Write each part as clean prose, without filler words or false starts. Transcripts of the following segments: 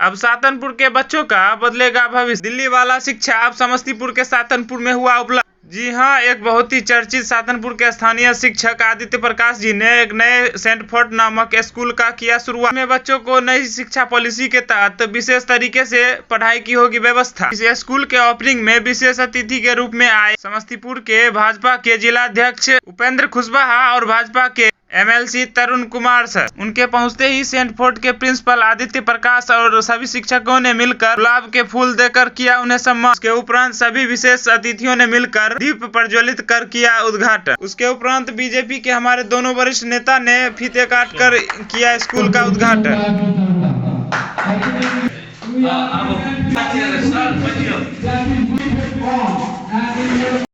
अब सातनपुर के बच्चों का बदलेगा भविष्य। दिल्ली वाला शिक्षा अब समस्तीपुर के सातनपुर में हुआ उपलब्ध। जी हाँ, एक बहुत ही चर्चित सातनपुर के स्थानीय शिक्षक आदित्य प्रकाश जी ने एक नए सेंट फोर्ट नामक स्कूल का किया शुरुआत। में बच्चों को नई शिक्षा पॉलिसी के तहत विशेष तरीके से पढ़ाई की होगी व्यवस्था। इस स्कूल के ओपनिंग में विशेष अतिथि के रूप में आए समस्तीपुर के भाजपा के जिलाध्यक्ष उपेंद्र कुशवाहा और भाजपा के MLC तरुण कुमार सर। उनके पहुंचते ही सेंट फोर्ट के प्रिंसिपल आदित्य प्रकाश और सभी शिक्षकों ने मिलकर गुलाब के फूल देकर किया उन्हें सम्मान। उसके उपरांत सभी विशेष अतिथियों ने मिलकर दीप प्रज्वलित कर किया उद्घाटन। उसके उपरांत बीजेपी के हमारे दोनों वरिष्ठ नेता ने फीते काट कर किया स्कूल का उद्घाटन।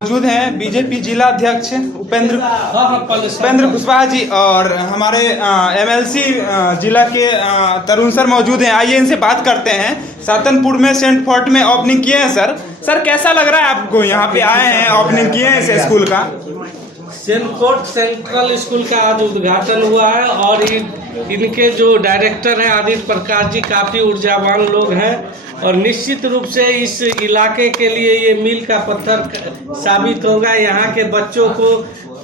मौजूद हैं बीजेपी जिला अध्यक्ष उपेंद्र कुशवाहा जी और हमारे MLC जिला के तरुण सर मौजूद हैं। आइए इनसे बात करते हैं। सातनपुर में सेंट फोर्ट में ओपनिंग किए हैं सर कैसा लग रहा है आपको? यहाँ पे आए हैं, ओपनिंग किए हैं इस स्कूल का। सेंट फोर्ट सेंट्रल स्कूल का आज उद्घाटन हुआ है और इनके जो डायरेक्टर हैं आदित्य प्रकाश जी काफ़ी ऊर्जावान लोग हैं और निश्चित रूप से इस इलाके के लिए ये मील का पत्थर साबित होगा। यहाँ के बच्चों को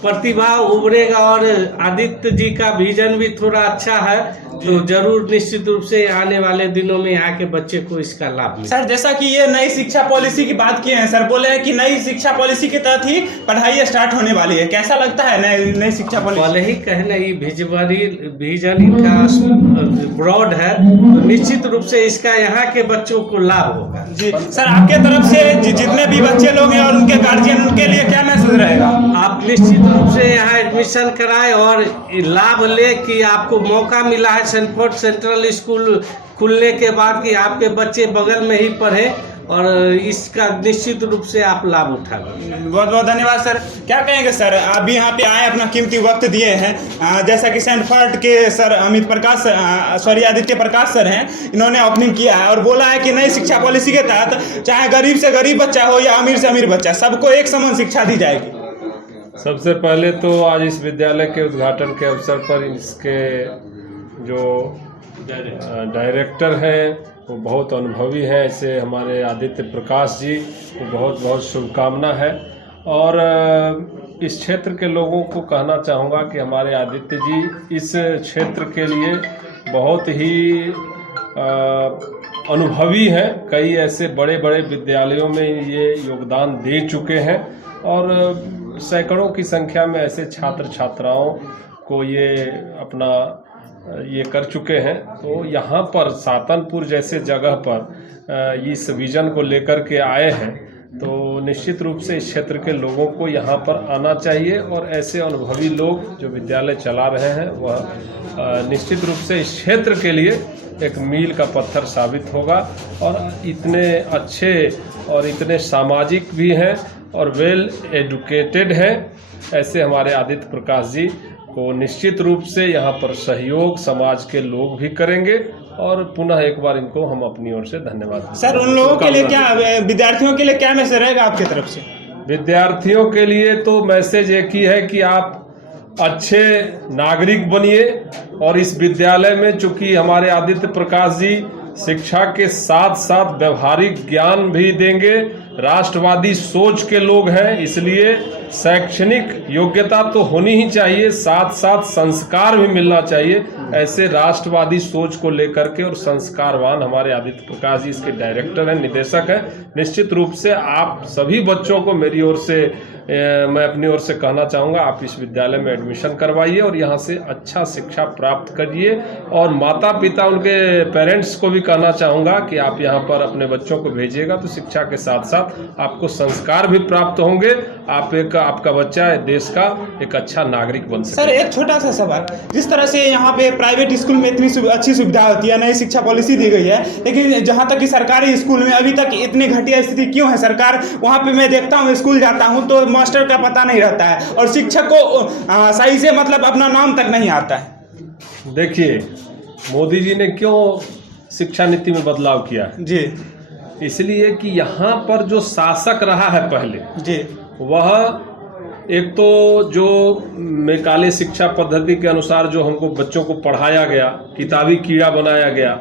प्रतिभा उभरेगा और आदित्य जी का विजन भी थोड़ा अच्छा है, तो जरूर निश्चित रूप से आने वाले दिनों में यहाँ के बच्चे को इसका लाभ मिले। सर जैसा कि ये नई शिक्षा पॉलिसी की बात किए हैं, सर बोले हैं कि नई शिक्षा पॉलिसी के तहत ही पढ़ाई स्टार्ट होने वाली है। कैसा लगता है नई शिक्षा पॉलिसी? पहले ही कहना ये विजन इनका ब्रॉड है, तो निश्चित रूप से इसका यहाँ के बच्चों को लाभ होगा। जी सर, आपके तरफ से जितने भी बच्चे लोग हैं और उनके गार्जियन, उनके लिए क्या मैसेज रहेगा? आप निश्चित रूप से यहाँ एडमिशन कराएं और लाभ ले कि आपको मौका मिला है सेंट फोर्ट सेंट्रल स्कूल खुलने के बाद कि आपके बच्चे बगल में ही पढ़े और इसका निश्चित रूप से आप लाभ उठाएंगे। बहुत बहुत धन्यवाद सर। क्या कहेंगे सर, आप भी यहाँ पे आए, अपना कीमती वक्त दिए हैं। जैसा कि सेंट फोर्ट के सर आदित्य प्रकाश सर हैं, इन्होंने ओपनिंग किया है और बोला है कि नई शिक्षा पॉलिसी के तहत चाहे गरीब से गरीब बच्चा हो या अमीर से अमीर बच्चा, सबको एक समान शिक्षा दी जाएगी। सबसे पहले तो आज इस विद्यालय के उद्घाटन के अवसर पर इसके जो डायरेक्टर हैं वो बहुत अनुभवी हैं, ऐसे हमारे आदित्य प्रकाश जी को बहुत बहुत शुभकामना है। और इस क्षेत्र के लोगों को कहना चाहूँगा कि हमारे आदित्य जी इस क्षेत्र के लिए बहुत ही अनुभवी हैं। कई ऐसे बड़े बड़े विद्यालयों में ये योगदान दे चुके हैं और सैकड़ों की संख्या में ऐसे छात्र छात्राओं को ये अपना ये कर चुके हैं। तो यहाँ पर सातनपुर जैसे जगह पर इस विजन को लेकर के आए हैं, तो निश्चित रूप से इस क्षेत्र के लोगों को यहाँ पर आना चाहिए और ऐसे अनुभवी लोग जो विद्यालय चला रहे हैं वह निश्चित रूप से इस क्षेत्र के लिए एक मील का पत्थर साबित होगा। और इतने अच्छे और इतने सामाजिक भी हैं और वेल एजुकेटेड हैं, ऐसे हमारे आदित्य प्रकाश जी को निश्चित रूप से यहाँ पर सहयोग समाज के लोग भी करेंगे और पुनः एक बार इनको हम अपनी ओर से धन्यवाद। सर उन लोगों के लिए क्या, विद्यार्थियों के लिए क्या मैसेज रहेगा आपकी तरफ से? विद्यार्थियों के लिए तो मैसेज एक ही है कि आप अच्छे नागरिक बनिए और इस विद्यालय में चूंकि हमारे आदित्य प्रकाश जी शिक्षा के साथ साथ व्यवहारिक ज्ञान भी देंगे, राष्ट्रवादी सोच के लोग हैं, इसलिए शैक्षणिक योग्यता तो होनी ही चाहिए, साथ साथ संस्कार भी मिलना चाहिए। ऐसे राष्ट्रवादी सोच को लेकर के और संस्कारवान हमारे आदित्य प्रकाश जी इसके डायरेक्टर हैं, निदेशक हैं। निश्चित रूप से आप सभी बच्चों को मेरी ओर से मैं अपनी ओर से कहना चाहूँगा, आप इस विद्यालय में एडमिशन करवाइए और यहाँ से अच्छा शिक्षा प्राप्त करिए। और माता पिता उनके पेरेंट्स को भी कहना चाहूँगा कि आप यहाँ पर अपने बच्चों को भेजिएगा तो शिक्षा के साथ साथ आपको संस्कार भी प्राप्त होंगे, आपका बच्चा देश का एक अच्छा नागरिक बन सके। सर एक छोटा सा सवाल, जिस तरह से यहाँ पे प्राइवेट स्कूल में इतनी अच्छी सुविधा होती है, नई शिक्षा पॉलिसी दी गई है, लेकिन जहाँ तक कि सरकारी स्कूल में अभी तक इतनी घटिया स्थिति क्यों है? सरकार वहाँ पे मैं देखता हूँ, स्कूल जाता हूँ तो मास्टर का पता नहीं रहता है और शिक्षक को सही से मतलब अपना नाम तक नहीं आता है। देखिए मोदी जी ने क्यों शिक्षा नीति में बदलाव किया है जी, इसलिए कि यहाँ पर जो शासक रहा है पहले जी, वह एक तो जो मैकाले शिक्षा पद्धति के अनुसार जो हमको बच्चों को पढ़ाया गया, किताबी कीड़ा बनाया गया,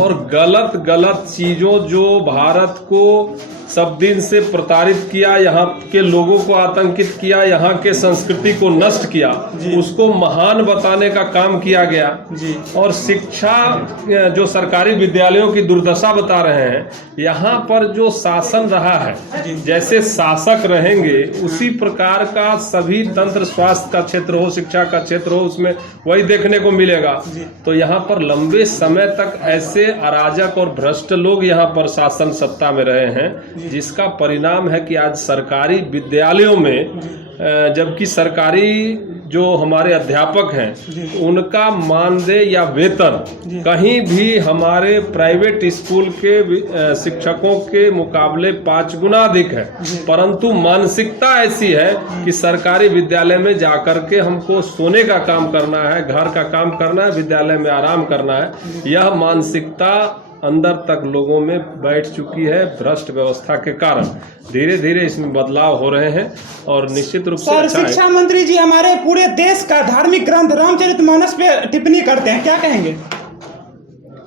और गलत गलत चीज़ों जो भारत को सब दिन से प्रताड़ित किया, यहाँ के लोगों को आतंकित किया, यहाँ के संस्कृति को नष्ट किया, उसको महान बताने का काम किया गया। और शिक्षा जो सरकारी विद्यालयों की दुर्दशा बता रहे हैं, यहाँ पर जो शासन रहा है, जैसे शासक रहेंगे उसी प्रकार का सभी तंत्र, स्वास्थ्य का क्षेत्र हो, शिक्षा का क्षेत्र हो, उसमें वही देखने को मिलेगा। तो यहाँ पर लंबे समय तक ऐसे अराजक और भ्रष्ट लोग यहाँ पर शासन सत्ता में रहे हैं, जिसका परिणाम है कि आज सरकारी विद्यालयों में, जबकि सरकारी जो हमारे अध्यापक हैं उनका मानदेय या वेतन कहीं भी हमारे प्राइवेट स्कूल के शिक्षकों के मुकाबले 5 गुना अधिक है। परंतु मानसिकता ऐसी है कि सरकारी विद्यालय में जाकर के हमको सोने का काम करना है, घर का काम करना है, विद्यालय में आराम करना है। यह मानसिकता अंदर तक लोगों में बैठ चुकी है भ्रष्ट व्यवस्था के कारण। धीरे धीरे इसमें बदलाव हो रहे हैं और निश्चित रूप से अच्छा है। शिक्षा मंत्री जी हमारे पूरे देश का धार्मिक ग्रंथ रामचरितमानस पे टिप्पणी करते हैं, क्या कहेंगे?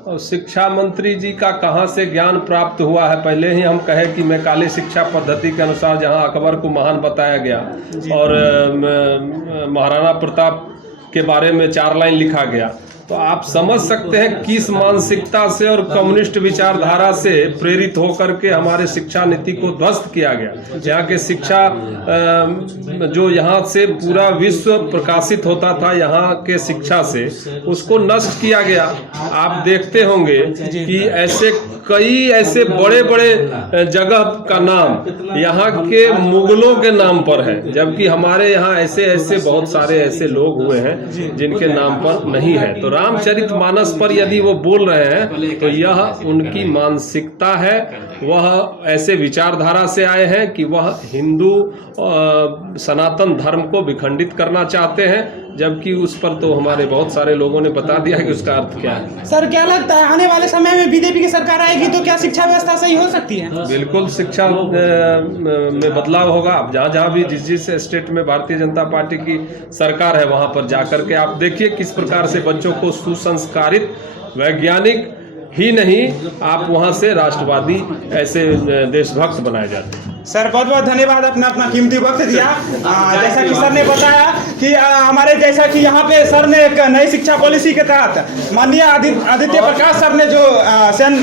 और शिक्षा मंत्री जी का कहाँ से ज्ञान प्राप्त हुआ है? पहले ही हम कहे कि मैकाले शिक्षा पद्धति के अनुसार जहाँ अकबर को महान बताया गया और महाराणा प्रताप के बारे में 4 लाइन लिखा गया, तो आप समझ सकते हैं किस मानसिकता से और कम्युनिस्ट विचारधारा से प्रेरित होकर के हमारे शिक्षा नीति को ध्वस्त किया गया। यहाँ के शिक्षा जो यहाँ से पूरा विश्व प्रकाशित होता था, यहाँ के शिक्षा से उसको नष्ट किया गया। आप देखते होंगे कि ऐसे कई ऐसे बड़े बड़े जगह का नाम यहाँ के मुगलों के नाम पर है, जबकि हमारे यहाँ ऐसे ऐसे बहुत सारे ऐसे लोग हुए हैं जिनके नाम पर नहीं है। तो रामचरितमानस पर यदि वो बोल रहे हैं तो यह उनकी मानसिकता है। वह ऐसे विचारधारा से आए हैं कि वह हिंदू सनातन धर्म को विखंडित करना चाहते हैं, जबकि उस पर तो हमारे बहुत सारे लोगों ने बता दिया कि उसका अर्थ क्या है। सर, क्या लगता है आने वाले समय में बीजेपी की सरकार आएगी तो क्या शिक्षा व्यवस्था सही हो सकती है? बिल्कुल शिक्षा में बदलाव होगा। अब जहाँ जहाँ भी जिस स्टेट में भारतीय जनता पार्टी की सरकार है वहाँ पर जाकर के आप देखिए किस प्रकार से बच्चों को सुसंस्कारित, वैज्ञानिक ही नहीं, आप वहाँ से राष्ट्रवादी ऐसे देशभक्त बनाए जाते हैं। सर, बहुत बहुत धन्यवाद, अपना कीमती वक्त दिया। जैसा कि सर ने बताया कि हमारे जैसा कि यहाँ पे सर ने एक नई शिक्षा पॉलिसी के तहत माननीय आदित्य प्रकाश सर ने जो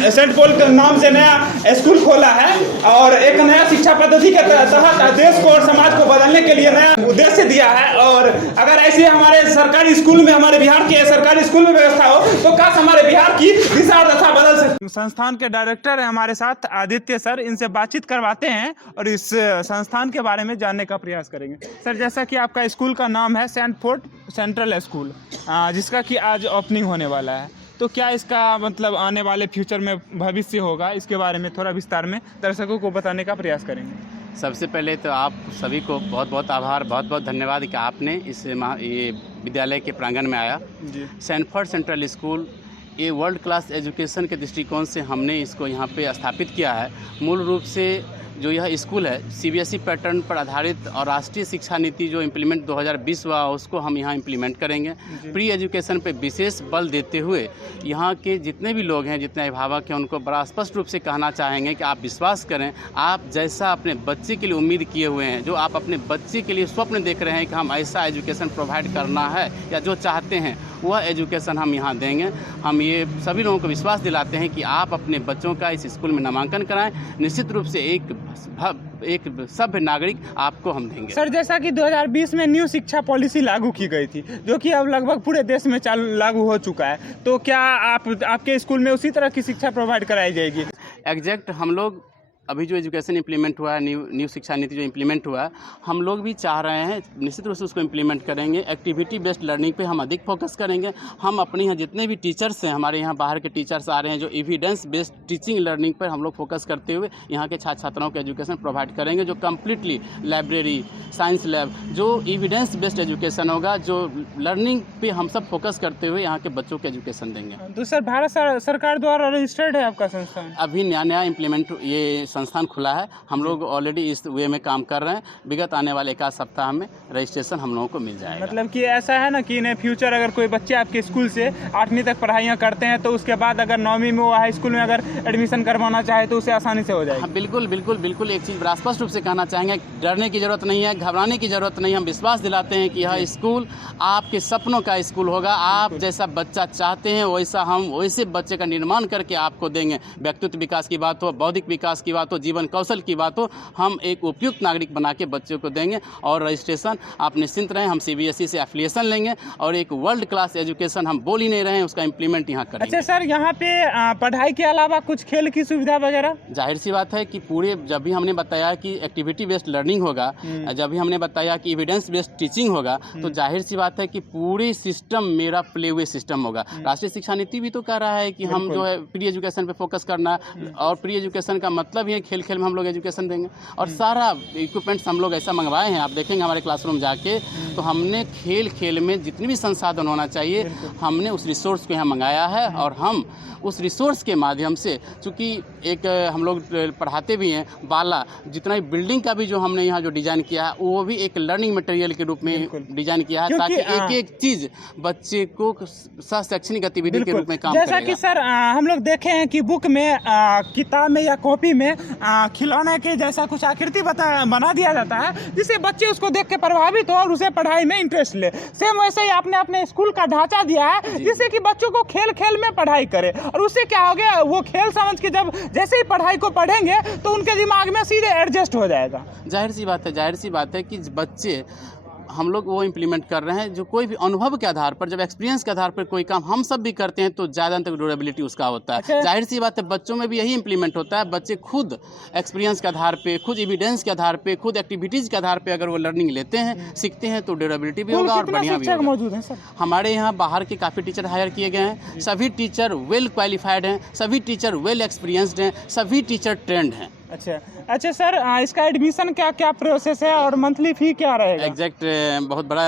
सेंट पॉल के नाम से नया स्कूल खोला है और एक नया शिक्षा पद्धति के तहत देश को और समाज को बदलने के लिए नया उद्देश्य दिया है। और अगर ऐसे हमारे सरकारी स्कूल में, हमारे बिहार के सरकारी स्कूल में व्यवस्था हो तो काश हमारे बिहार की दिशा दशा बदल सके। संस्थान के डायरेक्टर है हमारे साथ आदित्य सर, इनसे बातचीत करवाते हैं और इस संस्थान के बारे में जानने का प्रयास करेंगे। सर, जैसा कि आपका स्कूल का नाम है सेंट फोर्ट सेंट्रल स्कूल, जिसका कि आज ओपनिंग होने वाला है, तो क्या इसका मतलब आने वाले फ्यूचर में भविष्य होगा, इसके बारे में थोड़ा विस्तार में दर्शकों को बताने का प्रयास करेंगे। सबसे पहले तो आप सभी को बहुत बहुत आभार, बहुत बहुत धन्यवाद कि आपने ये विद्यालय के प्रांगण में आया। सेंट फोर्ट सेंट्रल स्कूल ये वर्ल्ड क्लास एजुकेशन के दृष्टिकोण से हमने इसको यहाँ पे स्थापित किया है। मूल रूप से जो यह स्कूल है सीबीएसई पैटर्न पर आधारित और राष्ट्रीय शिक्षा नीति जो इम्प्लीमेंट 2020 हुआ उसको हम यहाँ इम्प्लीमेंट करेंगे। प्री एजुकेशन पे विशेष बल देते हुए यहाँ के जितने भी लोग हैं, जितने अभिभावक हैं, उनको बड़ा स्पष्ट रूप से कहना चाहेंगे कि आप विश्वास करें, आप जैसा अपने बच्चे के लिए उम्मीद किए हुए हैं, जो आप अपने बच्चे के लिए स्वप्न देख रहे हैं कि हम ऐसा एजुकेशन प्रोवाइड करना है या जो चाहते हैं वह एजुकेशन हम यहाँ देंगे। हम ये सभी लोगों को विश्वास दिलाते हैं कि आप अपने बच्चों का इस स्कूल में नामांकन कराएं। निश्चित रूप से एक सभ्य नागरिक आपको हम देंगे। सर, जैसा कि 2020 में न्यू शिक्षा पॉलिसी लागू की गई थी, जो कि अब लगभग पूरे देश में लागू हो चुका है, तो क्या आपके स्कूल में उसी तरह की शिक्षा प्रोवाइड कराई जाएगी? एग्जैक्ट हम लोग अभी जो एजुकेशन इम्प्लीमेंट हुआ है, न्यू शिक्षा नीति जो इम्प्लीमेंट हुआ है, हम लोग भी चाह रहे हैं निश्चित रूप से उसको इम्प्लीमेंट करेंगे। एक्टिविटी बेस्ड लर्निंग पे हम अधिक फोकस करेंगे। हम अपने यहाँ जितने भी टीचर्स हैं, हमारे यहाँ बाहर के टीचर्स आ रहे हैं, जो एविडेंस बेस्ड टीचिंग लर्निंग पर हम लोग फोकस करते हुए यहाँ के छात्र छात्राओं को एजुकेशन प्रोवाइड करेंगे, जो कम्प्लीटली लाइब्रेरी, साइंस लैब, जो एविडेंस बेस्ड एजुकेशन होगा, जो लर्निंग पे हम सब फोकस करते हुए यहाँ के बच्चों को एजुकेशन देंगे। तो सर, भारत सरकार द्वारा रजिस्टर्ड है आपका संस्थान? अभी नया इम्प्लीमेंट ये संस्थान खुला है। हम लोग ऑलरेडी इस वे में काम कर रहे हैं। विगत आने वाले 1 सप्ताह में रजिस्ट्रेशन हम लोगों को मिल जाएगा। मतलब कि ऐसा है ना कि इन फ्यूचर अगर कोई बच्चे आपके स्कूल से 8वीं तक पढ़ाइयाँ करते हैं तो उसके बाद अगर 9वीं में वो हाई स्कूल में अगर एडमिशन करवाना चाहे तो उसे आसानी से हो जाएगा। हाँ, बिल्कुल बिल्कुल बिल्कुल। एक चीज़ बड़ा स्पष्ट रूप से कहना चाहेंगे, डरने की ज़रूरत नहीं है, घबराने की ज़रूरत नहीं है। हम विश्वास दिलाते हैं कि यह स्कूल आपके सपनों का स्कूल होगा। आप जैसा बच्चा चाहते हैं वैसा हम वैसे बच्चे का निर्माण करके आपको देंगे। व्यक्तित्व विकास की बात हो, बौद्धिक विकास की बात हो, जीवन कौशल की बात हो, हम एक उपयुक्त नागरिक बना के बच्चों को देंगे। और रजिस्ट्रेशन आप निश्चिंत रहें, हम CBSE से एफिलिएशन लेंगे और एक वर्ल्ड क्लास एजुकेशन हम बोल ही नहीं रहे हैं, उसका इम्प्लीमेंट यहाँ करेंगे। अच्छा सर, यहाँ पे पढ़ाई के अलावा कुछ खेल की सुविधा वगैरह? जाहिर सी बात है कि पूरे जब भी हमने बताया कि एक्टिविटी बेस्ड लर्निंग होगा, जब भी हमने बताया कि एविडेंस बेस्ड टीचिंग होगा, तो जाहिर सी बात है कि पूरे सिस्टम मेरा प्ले वे सिस्टम होगा। राष्ट्रीय शिक्षा नीति भी तो कह रहा है कि हम जो है प्री एजुकेशन पे फोकस करना, और प्री एजुकेशन का मतलब ही है खेल खेल में हम लोग एजुकेशन देंगे। और सारा इक्विपमेंट्स हम लोग ऐसा मंगवाए हैं, आप देखेंगे हमारे क्लासरूम जाके, तो हमने खेल खेल में जितने भी संसाधन होना चाहिए हमने उस रिसोर्स को यहाँ मंगाया है। और हम उस रिसोर्स के माध्यम से, चूँकि एक हम लोग पढ़ाते भी हैं बाला, जितना भी बिल्डिंग का भी जो हमने यहाँ जो डिज़ाइन किया है वो भी एक लर्निंग मटेरियल के रूप में डिज़ाइन किया है, ताकि एक एक चीज़ बच्चे को शैक्षणिक गतिविधि के रूप में काम जैसा कि सर हम लोग देखे हैं कि बुक में किताब में या कॉपी में खिलौने के जैसा कुछ आकृति बना दिया जाता है, जिससे बच्चे उसको देख के प्रभावित हो और उसे पढ़ाई में इंटरेस्ट ले। सेम वैसे ही आपने अपने स्कूल का ढांचा दिया है जिससे कि बच्चों को खेल खेल में पढ़ाई करे, और उससे क्या हो गया, वो खेल समझ के जब जैसे ही पढ़ाई को पढ़ेंगे तो उनके दिमाग में सीधे एडजस्ट हो जाएगा। जाहिर सी बात है कि बच्चे हम लोग वो इम्प्लीमेंट कर रहे हैं जो कोई भी अनुभव के आधार पर, जब एक्सपीरियंस के आधार पर कोई काम हम सब भी करते हैं तो ज़्यादा तक ड्यूरेबिलिटी उसका होता है। अच्छा। जाहिर सी बात है बच्चों में भी यही इम्प्लीमेंट होता है। बच्चे खुद एक्सपीरियंस के आधार पे, खुद एविडेंस के आधार पे, खुद एक्टिविटीज़ के आधार पे अगर वो लर्निंग लेते हैं, सीखते हैं, तो ड्यूरेबिलिटी भी होगा और बढ़िया भी होगा। मौजूद है सर हमारे यहाँ बाहर के काफ़ी टीचर हायर किए गए हैं। सभी टीचर वेल क्वालिफाइड हैं, सभी टीचर वेल एक्सपीरियंसड हैं, सभी टीचर ट्रेंड हैं। अच्छा सर, इसका एडमिशन क्या क्या प्रोसेस है और मंथली फी क्या रहेगा? एग्जैक्ट बहुत बड़ा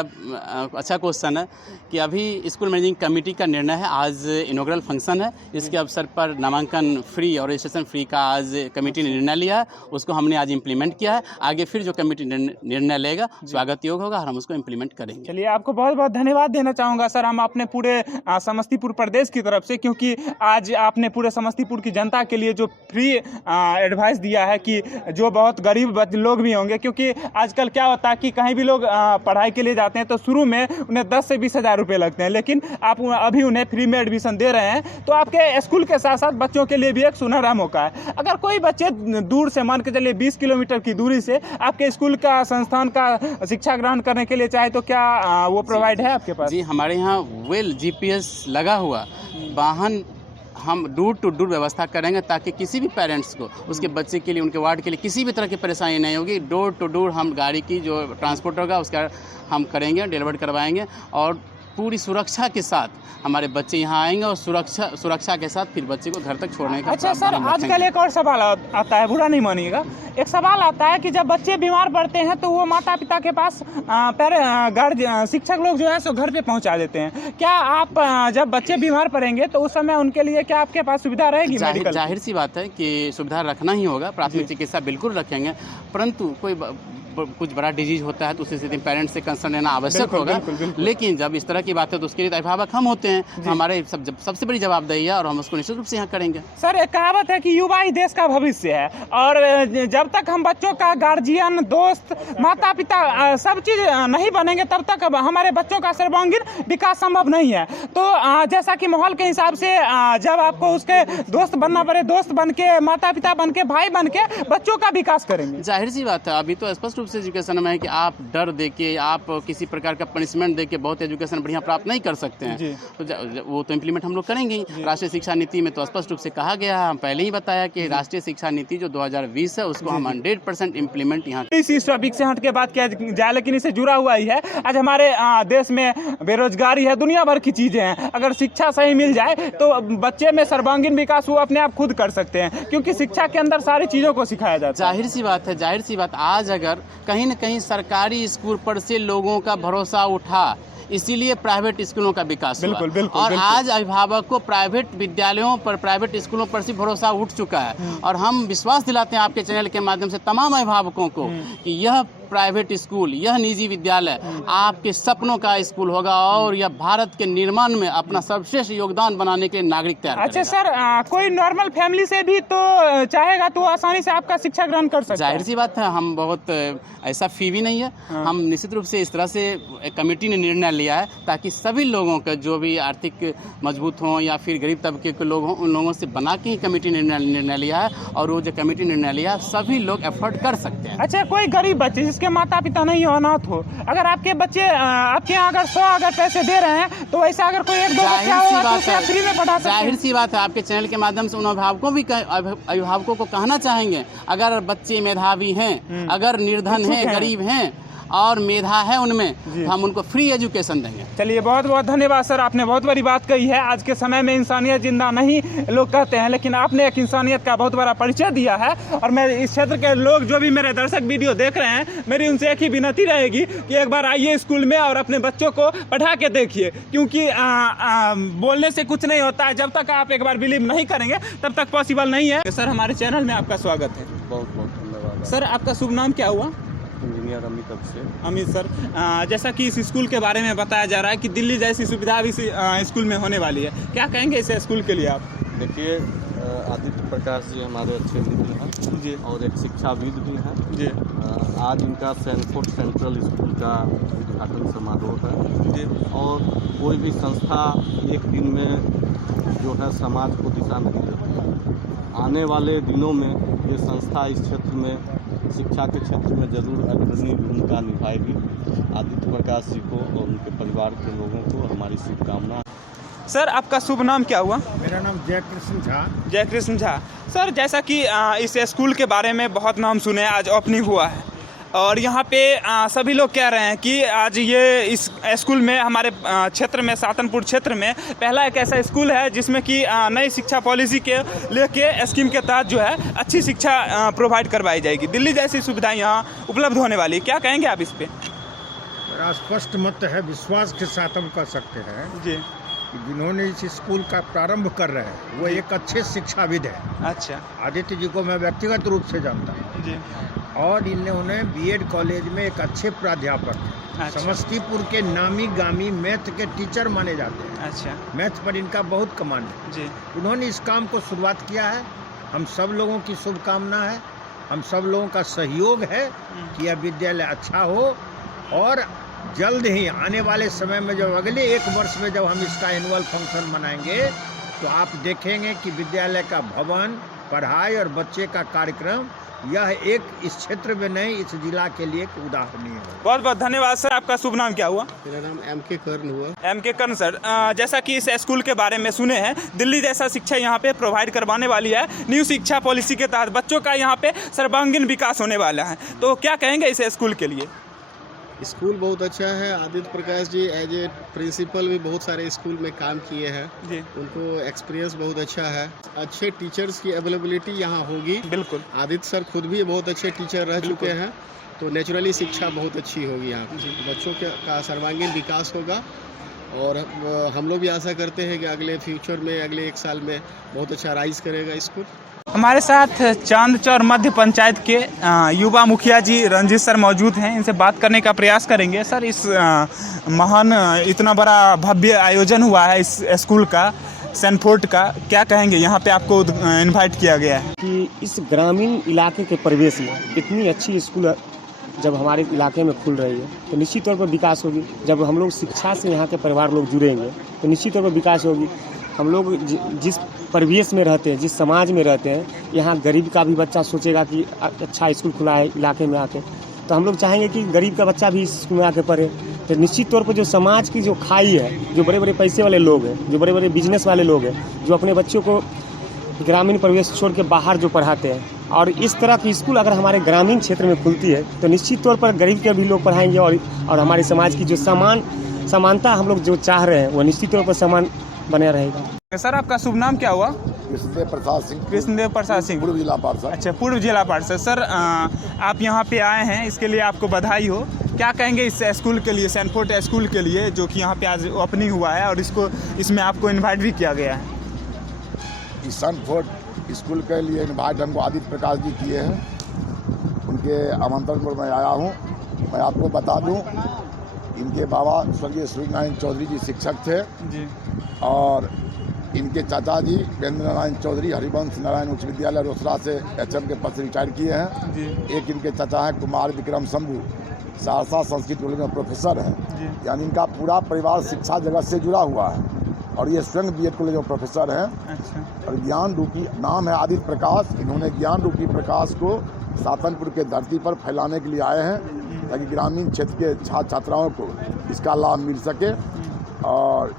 अच्छा क्वेश्चन है कि अभी स्कूल मैनेजिंग कमेटी का निर्णय है, आज इनॉग्रल फंक्शन है, इसके अवसर पर नामांकन फ्री और रजिस्ट्रेशन फ्री का आज कमेटी ने निर्णय लिया है, उसको हमने आज इम्प्लीमेंट किया है। आगे फिर जो कमेटी निर्णय लेगा स्वागत योग होगा और हम उसको इम्प्लीमेंट करेंगे। चलिए, आपको बहुत बहुत धन्यवाद देना चाहूँगा सर, हम अपने पूरे समस्तीपुर प्रदेश की तरफ से, क्योंकि आज आपने पूरे समस्तीपुर की जनता के लिए जो फ्री एडवाइस दिया है कि जो बहुत गरीब लोग भी होंगे, क्योंकि आजकल क्या होता है कि कहीं भी लोग पढ़ाई के लिए जाते हैं तो शुरू में उन्हें 10 से 20 हज़ार रुपये लगते हैं, लेकिन आप अभी उन्हें फ्री में एडमिशन दे रहे हैं, तो आपके स्कूल के साथ साथ बच्चों के लिए भी एक सुनहरा मौका है। अगर कोई बच्चे दूर से, मान के चलिए 20 किलोमीटर की दूरी से आपके स्कूल का संस्थान का शिक्षा ग्रहण करने के लिए चाहे तो क्या वो प्रोवाइड है आपके पास? जी, हमारे यहाँ वेल GPS लगा हुआ वाहन हम डोर टू डोर व्यवस्था करेंगे, ताकि किसी भी पेरेंट्स को उसके बच्चे के लिए, उनके वार्ड के लिए किसी भी तरह की परेशानी नहीं होगी। डोर टू डोर हम गाड़ी की जो ट्रांसपोर्ट होगा उसका हम करेंगे, डिलीवर करवाएंगे, और पूरी सुरक्षा के साथ हमारे बच्चे यहाँ आएंगे और सुरक्षा के साथ फिर बच्चे को घर तक छोड़ने का। अच्छा सर, आजकल एक और सवाल आता है, बुरा नहीं मानिएगा, एक सवाल आता है कि जब बच्चे बीमार पड़ते हैं तो वो माता पिता के पास शिक्षक लोग जो है सो घर पे पहुंचा देते हैं। क्या आप जब बच्चे बीमार पड़ेंगे तो उस समय उनके लिए क्या आपके पास सुविधा रहेगी? जाहिर सी बात है कि सुविधा रखना ही होगा, प्राथमिक चिकित्सा बिल्कुल रखेंगे, परंतु कोई कुछ बड़ा डिजीज होता है तो उस स्थिति में पेरेंट्स से कंसर्न लेना आवश्यक होगा। लेकिन जब इस तरह की बात है तो उसके लिए अभिभावक हम होते हैं, हमारे सबसे बड़ी जवाबदेही है और हम उसको निश्चित रूप से यहाँ करेंगे। सर, एक कहावत है कि युवा ही देश का भविष्य है, और जब तक हम बच्चों का गार्जियन, दोस्त, माता पिता सब चीज़ नहीं बनेंगे तब तक हमारे बच्चों का सर्वांगीण विकास संभव नहीं है। तो जैसा कि माहौल के हिसाब से जब आपको उसके दोस्त बनना पड़े, दोस्त बन के, माता पिता बन के, भाई बन के बच्चों का विकास करेंगे। जाहिर सी बात है, अभी तो स्पष्ट रूप से एजुकेशन में है कि आप डर दे के, आप किसी प्रकार का पनिशमेंट दे के बहुत एजुकेशन बढ़िया प्राप्त नहीं कर सकते हैं, तो वो तो इम्प्लीमेंट हम लोग करेंगे ही। राष्ट्रीय शिक्षा नीति में तो स्पष्ट रूप से कहा गया है, हम पहले ही बताया कि राष्ट्रीय शिक्षा नीति जो 2020 है उसको हम 100% इम्प्लीमेंट यहाँ। इस टॉपिक से हट के बात किया जाए, लेकिन इससे जुड़ा हुआ ही है, आज हमारे देश में बेरोजगारी है, दुनिया भर की चीजें हैं, अगर शिक्षा सही मिल जाए तो बच्चे में सर्वांगीण विकास वो अपने आप खुद कर सकते हैं, क्योंकि शिक्षा के अंदर सारी चीजों को सिखाया जाता है। जाहिर सी बात, आज अगर कहीं न कहीं सरकारी स्कूल पर से लोगों का भरोसा उठा, इसीलिए प्राइवेट स्कूलों का विकास हुआ। बिल्कुल, बिल्कुल, और बिल्कुल। आज अभिभावक को प्राइवेट विद्यालयों पर, प्राइवेट स्कूलों पर से भरोसा उठ चुका है। और हम विश्वास दिलाते हैं आपके चैनल के माध्यम से तमाम अभिभावकों को कि यह प्राइवेट स्कूल, यह निजी विद्यालय आपके सपनों का स्कूल होगा और यह भारत के निर्माण में अपना सर्वश्रेष्ठ योगदान बनाने के नागरिक तैयार अच्छा करेगा। सर, कोई नॉर्मल फैमिली से भी तो चाहेगा तो आसानी से आपका शिक्षा ग्रहण कर सकता है। जाहिर सी बात है, हम बहुत ऐसा फी भी नहीं है। हम निश्चित रूप से इस तरह से कमेटी ने निर्णय लिया है ताकि सभी लोगों का जो भी आर्थिक मजबूत हों या फिर गरीब तबके के लोग हों, उन लोगों से बना के ही कमेटी ने निर्णय लिया है। और वो जो कमेटी निर्णय लिया सभी लोग एफर्ट कर सकते हैं। अच्छा, कोई गरीब बच्चे जिसके माता पिता नहीं हो, अनाथ हो, अगर आपके बच्चे आपके यहाँ अगर 100 अगर पैसे दे रहे हैं तो ऐसा अगर कोई एक दो बच्चा होगा तो उसे आप फ्री में पढ़ा सकते हैं। जाहिर सी बात है, आपके चैनल के माध्यम से उन अभिभावकों को कहना चाहेंगे, अगर बच्चे मेधावी हैं, अगर निर्धन हैं, गरीब हैं और मेधा है उनमें, तो हम उनको फ्री एजुकेशन देंगे। चलिए, बहुत बहुत धन्यवाद सर, आपने बहुत बड़ी बात कही है। आज के समय में इंसानियत जिंदा नहीं लोग कहते हैं, लेकिन आपने एक इंसानियत का बहुत बड़ा परिचय दिया है। और मैं इस क्षेत्र के लोग जो भी मेरे दर्शक वीडियो देख रहे हैं, मेरी उनसे एक ही विनती रहेगी कि एक बार आइए स्कूल में और अपने बच्चों को पढ़ा के देखिए, क्योंकि बोलने से कुछ नहीं होता है। जब तक आप एक बार बिलीव नहीं करेंगे तब तक पॉसिबल नहीं है। सर, हमारे चैनल में आपका स्वागत है। बहुत बहुत धन्यवाद। सर, आपका शुभ नाम क्या हुआ? इंजीनियर अमित अभिषेक। अमित सर, जैसा कि इस स्कूल के बारे में बताया जा रहा है कि दिल्ली जैसी सुविधा भी स्कूल में होने वाली है, क्या कहेंगे इस स्कूल के लिए आप? देखिए, आदित्य प्रकाश जी हमारे अच्छे मित्र हैं जी और एक शिक्षाविद भी हैं जी आज इनका सैनफोर्ड सेंट्रल स्कूल का उद्घाटन समारोह है जी। और कोई भी संस्था एक दिन में जो है समाज को दिशा नहीं देती है। आने वाले दिनों में ये संस्था इस क्षेत्र में, शिक्षा के क्षेत्र में जरूर अग्रणी भूमिका निभाएगी। आदित्य प्रकाश जी को और उनके परिवार के लोगों को हमारी शुभकामनाएं। सर, आपका शुभ नाम क्या हुआ? मेरा नाम जयकृष्ण झा। जयकृष्ण झा। सर, जैसा कि इस स्कूल के बारे में बहुत नाम सुने, आज ओपनिंग हुआ है और यहाँ पे सभी लोग कह रहे हैं कि आज ये इस स्कूल में हमारे क्षेत्र में, सातनपुर क्षेत्र में पहला एक ऐसा स्कूल है जिसमें कि नई शिक्षा पॉलिसी के लेके स्कीम के तहत जो है अच्छी शिक्षा प्रोवाइड करवाई जाएगी। दिल्ली जैसी सुविधाएं यहाँ उपलब्ध होने वाली है, क्या कहेंगे आप इस पे? मेरा स्पष्ट मत है, विश्वास के साथ हम कह सकते हैं जी कि जिन्होंने इस स्कूल का प्रारंभ कर रहे हैं वो एक अच्छे शिक्षाविद है। अच्छा आदित्य जी को मैं व्यक्तिगत रूप से जानता हूँ जी। और इन्होंने बीएड कॉलेज में एक अच्छे प्राध्यापक हैं। अच्छा। समस्तीपुर के नामी गामी मैथ के टीचर माने जाते हैं। अच्छा मैथ पर इनका बहुत कमांड है। जी उन्होंने इस काम को शुरुआत किया है। हम सब लोगों की शुभकामना है, हम सब लोगों का सहयोग है कि यह विद्यालय अच्छा हो और जल्द ही आने वाले समय में जब अगले 1 वर्ष में जब हम इसका एनुअल फंक्शन मनाएंगे तो आप देखेंगे कि विद्यालय का भवन, पढ़ाई और बच्चे का कार्यक्रम यह एक इस क्षेत्र में नहीं, इस जिला के लिए एक उदाहरणीय है। बहुत बहुत धन्यवाद सर। आपका शुभ नाम क्या हुआ? मेरा नाम M.K. कर्ण हुआ। M.K. कर्ण सर, जैसा कि इस स्कूल के बारे में सुने हैं, दिल्ली जैसा शिक्षा यहाँ पे प्रोवाइड करवाने वाली है। न्यू शिक्षा पॉलिसी के तहत बच्चों का यहाँ पे सर्वांगीण विकास होने वाला है, तो क्या कहेंगे इस स्कूल के लिए? स्कूल बहुत अच्छा है। Aditya Prakash ji as a principal भी बहुत सारे स्कूल में काम किए हैं जी उनको एक्सपीरियंस बहुत अच्छा है। अच्छे टीचर्स की अवेलेबिलिटी यहाँ होगी। बिल्कुल। आदित्य सर खुद भी बहुत अच्छे टीचर रह चुके हैं, तो नेचुरली शिक्षा बहुत अच्छी होगी यहाँ। बच्चों का सर्वांगीण विकास होगा और हम लोग भी आशा करते हैं कि अगले फ्यूचर में, अगले 1 साल में बहुत अच्छा राइज करेगा स्कूल। हमारे साथ चांदचौर मध्य पंचायत के युवा मुखिया जी रंजीत सर मौजूद हैं, इनसे बात करने का प्रयास करेंगे। सर, इस महान इतना बड़ा भव्य आयोजन हुआ है इस स्कूल का, सैनफोर्ड का, क्या कहेंगे? यहाँ पे आपको इनवाइट किया गया है कि इस ग्रामीण इलाके के परिवेश में इतनी अच्छी स्कूल जब हमारे इलाके में खुल रही है तो निश्चित तौर पर विकास होगी। जब हम लोग शिक्षा से यहाँ के परिवार लोग जुड़ेंगे तो निश्चित तौर पर विकास होगी। हम लोग जिस परिवेश में रहते हैं, जिस समाज में रहते हैं, यहाँ गरीब का भी बच्चा सोचेगा कि अच्छा स्कूल खुला है इलाके में आके, तो हम लोग चाहेंगे कि गरीब का बच्चा भी इस स्कूल में आके पढ़े। तो निश्चित तौर पर जो समाज की जो खाई है, जो बड़े बड़े पैसे वाले लोग हैं, जो बड़े बड़े बिजनेस वाले लोग हैं, जो अपने बच्चों को ग्रामीण परिवेश छोड़ के बाहर जो पढ़ाते हैं, और इस तरह की स्कूल अगर हमारे ग्रामीण क्षेत्र में खुलती है तो निश्चित तौर पर गरीब के भी लोग पढ़ाएंगे और हमारे समाज की जो समानता हम लोग जो चाह रहे हैं वो निश्चित तौर पर समान बना रहेगा। सर, आपका शुभ नाम क्या हुआ? कृष्णदेव प्रसाद सिंह। कृष्णदेव प्रसाद सिंह, पूर्व जिला पार्षद। अच्छा, पूर्व जिला पार्षद। सर, आप यहाँ पे आए हैं, इसके लिए आपको बधाई हो। क्या कहेंगे इस स्कूल के लिए, सैनफोर्ड स्कूल के लिए, जो कि यहाँ पे आज ओपनिंग हुआ है और इसमें आपको इन्वाइट भी किया गया है? इस सैनफोर्ड स्कूल के लिए इन्वाइट हमको आदित्य प्रकाश जी किए हैं, उनके आमंत्रण पर मैं आया हूँ। मैं आपको बता दूँ, इनके बाबा स्वर्गीय सूर्यनारायण चौधरी जी शिक्षक थे जी, और इनके चाचा जी वीरेंद्र नारायण चौधरी हरिवंश नारायण उच्च विद्यालय रोसड़ा से HM के पद से रिटायर किए हैं जी। एक इनके चाचा हैं कुमार विक्रम शंभू, सहरसा संस्कृत कॉलेज में प्रोफेसर हैं। यानी इनका पूरा परिवार शिक्षा जगत से जुड़ा हुआ है और ये स्वयं B.Ed कॉलेज में प्रोफेसर हैं। अच्छा। और ज्ञान रूपी नाम है आदित्य प्रकाश। इन्होंने ज्ञान रूपी प्रकाश को सातनपुर के धरती पर फैलाने के लिए आए हैं ताकि ग्रामीण क्षेत्र के छात्र छात्राओं को इसका लाभ मिल सके, और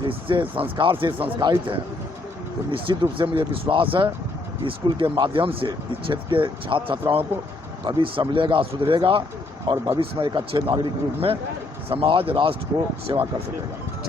जिससे संस्कार से संस्कारित हैं तो निश्चित रूप से मुझे विश्वास है कि स्कूल के माध्यम से इस क्षेत्र के छात्र छात्राओं को भविष्य संभलेगा, सुधरेगा और भविष्य में एक अच्छे नागरिक के रूप में समाज राष्ट्र को सेवा कर सकेगा।